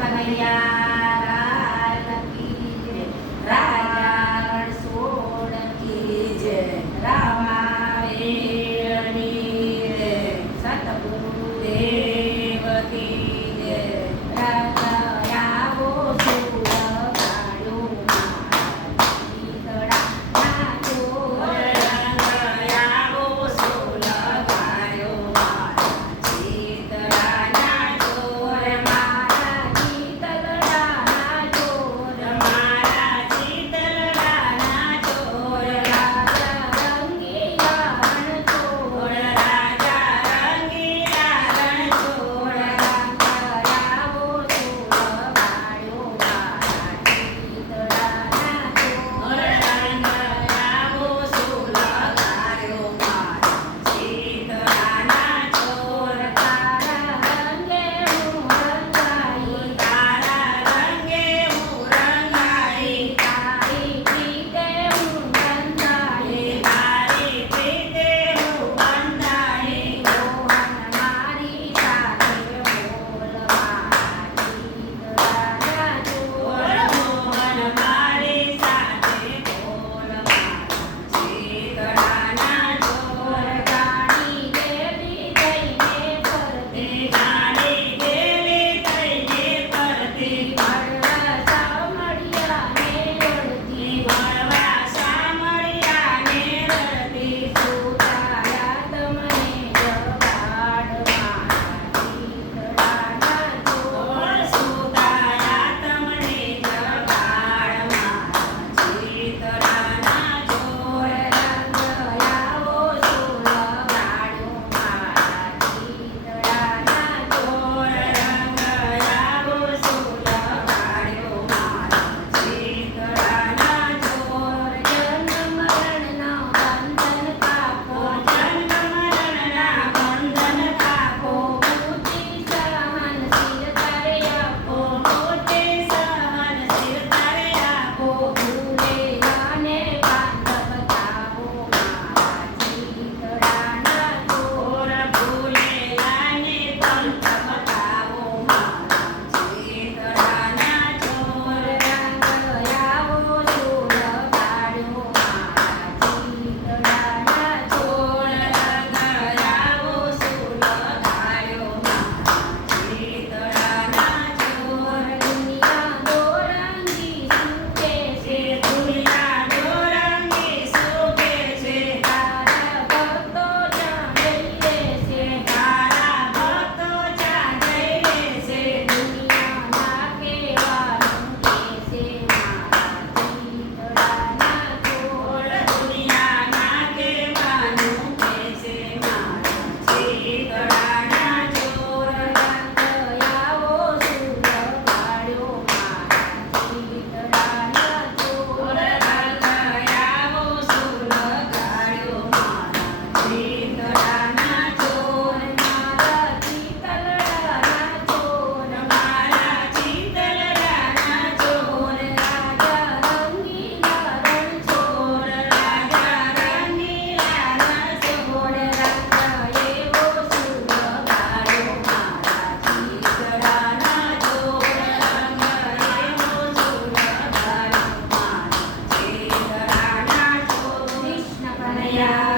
ปัญญา gloria.